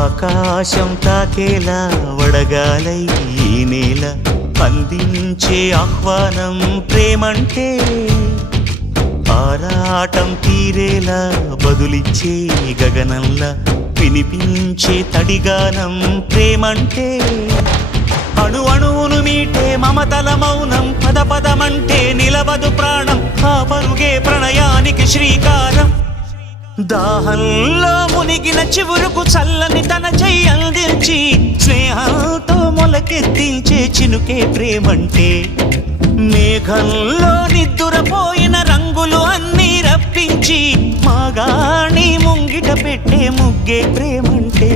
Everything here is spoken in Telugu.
ఆకాశం తాకేలా వడగాలై ఈ నేల అందించే ఆహ్వానం ప్రేమంటే, ఆరాటం తీరేలా బదులిచ్చే గగనంలా వినిపించే తడిగానం ప్రేమంటే, అణు అణువును మీటే మమతల మౌనం పద పదమంటే నిలవదు ప్రాణం, ఆ పరుగే ప్రణయానికి శ్రీకారం. దాహంలో మునిగిన చివురుకు చల్లని తన చెయ్యి అందించి స్నేహంతో మొలకెత్తించే చినుకే ప్రేమంటే, మేఘంలో నిద్దురపోయిన రంగులు అన్నీ రప్పించి మాగాణి ముంగిట పెట్టే ముగ్గే ప్రేమంటే.